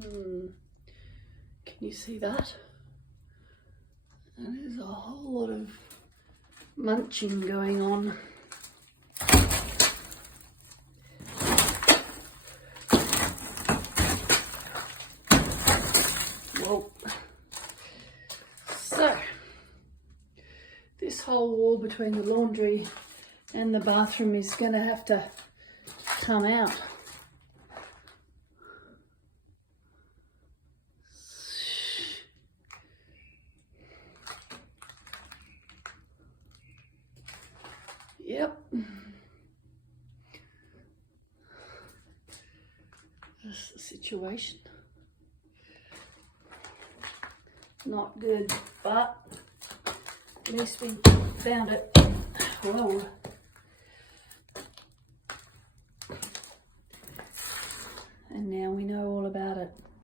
Can you see that? And there's a whole lot of munching going on. Whoa. So, this whole wall between the laundry and the bathroom is going to have to come out. Yep. That's the situation. Not good, but at least we found it. Whoa.